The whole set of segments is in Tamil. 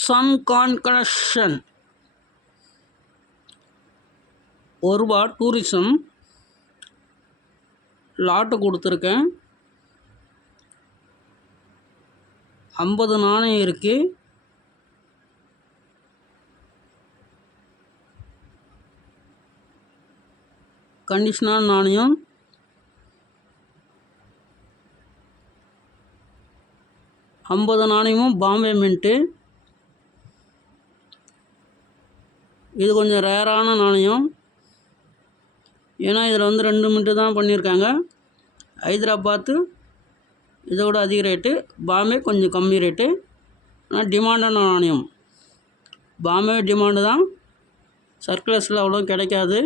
சன் கான் கலெக்ஷன் ₹1 டூரிசம் லாட்டு கொடுத்துருக்கேன். 50 நாணயம் இருக்குது. கண்டிஷனல் நாணயம். ஐம்பது நாணயமும் பாம்பே மின்ட்டு. இது கொஞ்சம் ரேரான நாணயம். ஏன்னா இதில் வந்து 2 மின்ட்டு தான் பண்ணியிருக்காங்க. ஹைதராபாத்து இதோட அதிக ரேட்டு, பாம்பே கொஞ்சம் கம்மி ரேட்டு. ஆனால் டிமாண்டான நாணயம். பாம்பே டிமாண்டு தான், சர்க்குலஸில் அவ்வளோ கிடைக்காது.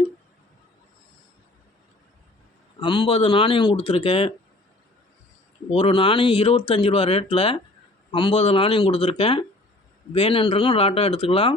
50 நாணயம் கொடுத்துருக்கேன். ஒரு நாணயம் ₹25 ரேட்டில் 50 நாணயம் கொடுத்துருக்கேன். வேணுன்றவங்க லாட்டாக எடுத்துக்கலாம்.